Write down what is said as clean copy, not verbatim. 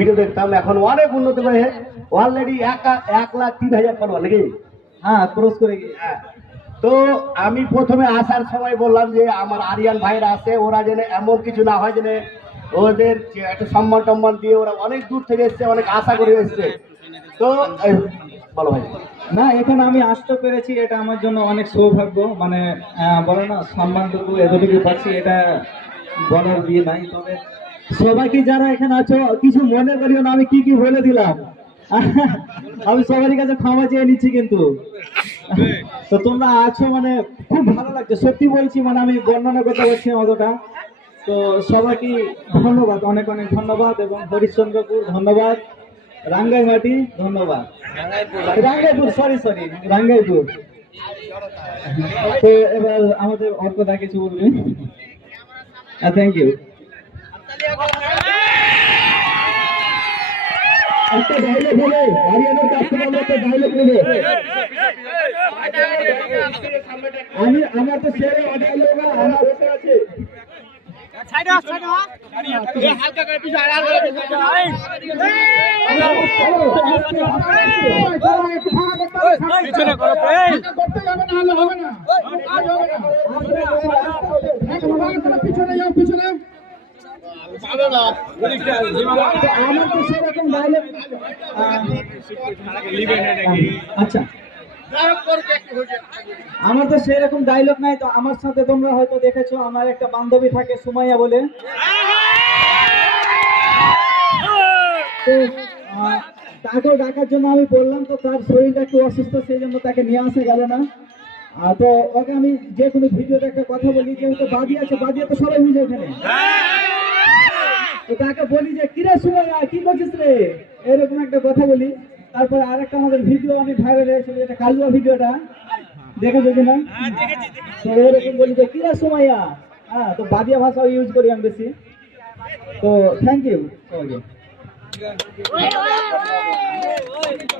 Video দেখতাম, এখন অনেক উন্নত হয়ে অলরেডি 1,03,000 ফলোয়ার নাকি? হ্যাঁ, ক্রস করে গিয়ে। হ্যাঁ। তো আমি প্রথমে আসার সময় বললাম যে আমার আরিয়ান ভাইরা আছে, ওরা যেন এমন কিছু না হয়, যেন ওদের একটা সম্মান টম্মান দিয়ে, ওরা অনেক দূর থেকে এসছে, অনেক আশা করে এসছে। তো বলো ভাই। না, এখানে আমি আসতে পেরেছি, এটা আমার জন্য অনেক সৌভাগ্য। মানে বলে না, সম্মানটুকু এতটুকু পাচ্ছি, এটা বলার বিয়ে নাই। তবে সবাইকে যারা এখানে আছো, কিছু মনে করিও না আমি কি কি বলে দিলাম। আমি সবারই কাছে ক্ষমা চেয়ে নিচ্ছি কিন্তু। তো তোমরা আছো, মানে খুব ভালো লাগছে, সত্যি বলছি। মানে আমি বর্ণনা করতে পারছি না অতটা। তো সবাইকে ধন্যবাদ, অনেক অনেক ধন্যবাদ। এবং হরিশ্চন্দ্রপুর ধন্যবাদ, রাঙ্গাইমাটি ধন্যবাদ, রাঙ্গাইপুর সরি রাঙ্গাইপুর। তো এবার আমাদের অর্কদা কিছু বলবে। Thank you. একটা ডায়লগ বলে, হরিয়ানার কাছ থেকে আমরা একটা ডায়লগ নেবো। আমার তো সেরে ডায়লগ আমার বসে আছে। হালকা করে পিছনে করো, পিছনে যাও, পিছনে। আচ্ছা, আমার তো সেরকম ডায়লগ নাই। তো আমার সাথে তোমরা হয়তো দেখেছো, আমার একটা বান্ধবী থাকে সুমাইয়া বলে। তো তাকেও ডাকার জন্য আমি বললাম, তো তার শরীরটা একটু অসুস্থ, সেই জন্য তাকে নিয়ে আসা গেল না। তো ওকে আমি যে কোনো ভিডিওতে একটা কথা বলি, যেহেতু বাদি আছে, বাদিয়া তো সবাই বুঝে ওখানে। তো তাকে বলি যে কিরে সুমাইয়া, কি করছিস রে, এরকম একটা কথা বলি। তারপরে আরেকটা আমাদের ভিডিও আমি ভাইরাল হয়েছিল, এটা কালুয়া ভিডিওটা দেখেছো কিনা? তো এরকম বলি যে কিরে সুমাইয়া। হ্যাঁ, তো বাদিয়া ভাষাও ইউজ করি আমি বেশি। তো থ্যাংক ইউ সবাইকে।